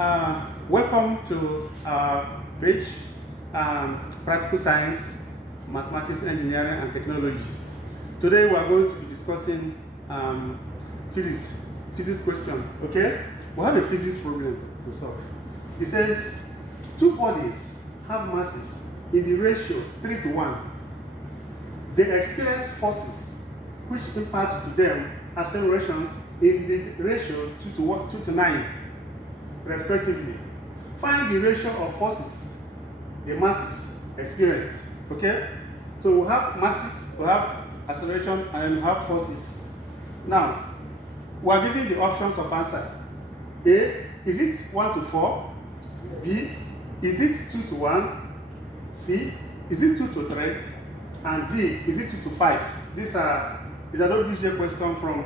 Welcome to our page, Practical Science, Mathematics, Engineering, and Technology. Today we are going to be discussing physics question, okay? We have a physics problem to solve. It says, two bodies have masses in the ratio 3 to 1. They experience forces which impact to them accelerations in the ratio 2 to 9, respectively. Find the ratio of forces the masses experienced. Okay? So we have masses, we have acceleration, and we have forces. Now, we are given the options of answer. A, is it 1 to 4? B, is it 2 to 1? C, is it 2 to 3? And D, is it 2 to 5? These are an OBJ question from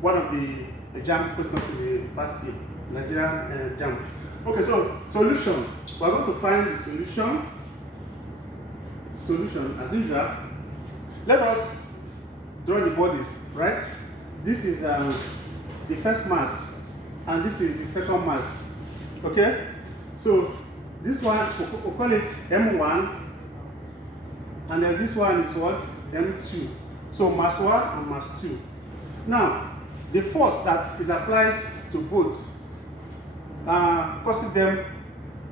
one of the JAM questions in the past year, Nigerian JAM. Okay, so solution. We're going to find the solution. Solution, as usual. Let us draw the bodies, right? This is the first mass, and this is the second mass. Okay? So this one, we'll call it M1, and then this one is what? M2. So mass 1 and mass 2. Now, the force that is applied to both causes them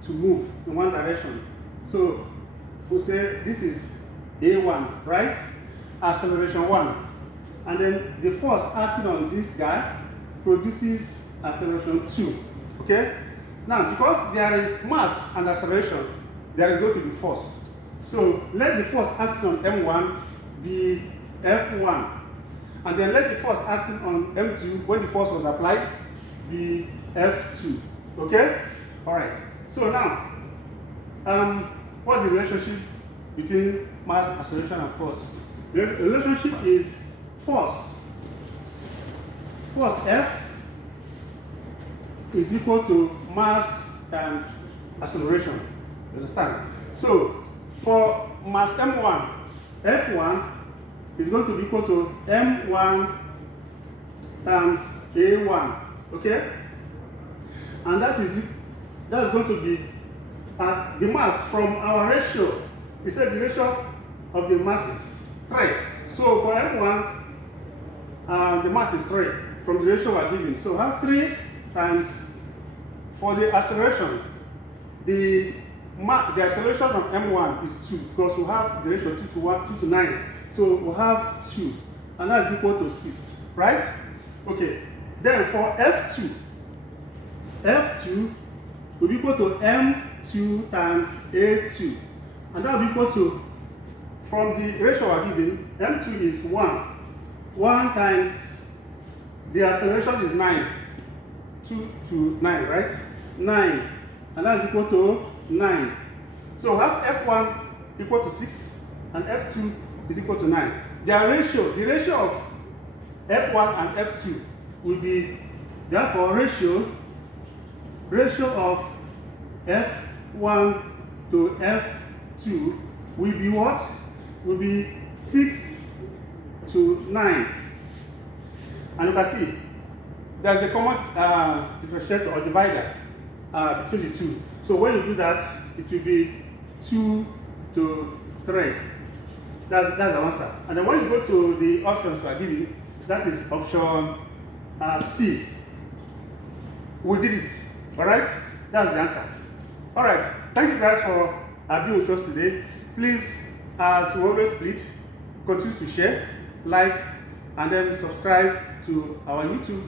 to move in one direction. So we'll say this is A1, right? Acceleration 1. And then the force acting on this guy produces acceleration 2. Okay? Now, because there is mass and acceleration, there is going to be force. So let the force acting on M1 be F1. And then let the force acting on M2, when the force was applied, be F2. Okay? Alright. So now, what's the relationship between mass, acceleration, and force? The relationship is force F is equal to mass times acceleration. You understand? So, for mass M1, F1 is going to be equal to M1 times A1. Okay? And that's going to be the mass from our ratio. We said the ratio of the mass is 3. So for M1, the mass is 3 from the ratio we are given. So we have 3 times, for the acceleration, the acceleration of M1 is 2, because we have the ratio 2 to 9. So we have 2, and that's equal to 6, right? Okay. Then for F2 will be equal to M2 times A2, and that will be equal to, from the ratio we are given, M2 is 1. 1 times the acceleration is 9. 2 to 9, right? 9, and that's equal to 9. So we have F1 equal to 6, and F2 is equal to 9. The ratio of F1 and F2 will be, therefore, ratio of F1 to F2 will be what? Will be 6 to 9. And you can see there's a common differentiator or divider between the two. So when you do that, it will be 2 to 3. That's the answer. And then when you go to the options we are giving, that is option C. We did it. Alright? That's the answer. Alright. Thank you guys for being with us today. Please, as we always plead, continue to share, like, and then subscribe to our YouTube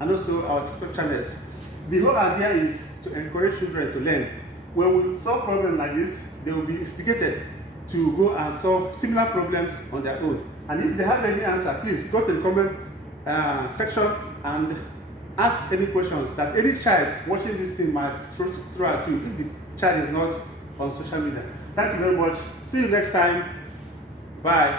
and also our TikTok channels. The whole idea is to encourage children to learn. When we solve problems like this, they will be instigated to go and solve similar problems on their own. And if they have any answer, please go to the comment section and ask any questions that any child watching this thing might throw at you if the child is not on social media. Thank you very much. See you next time. Bye.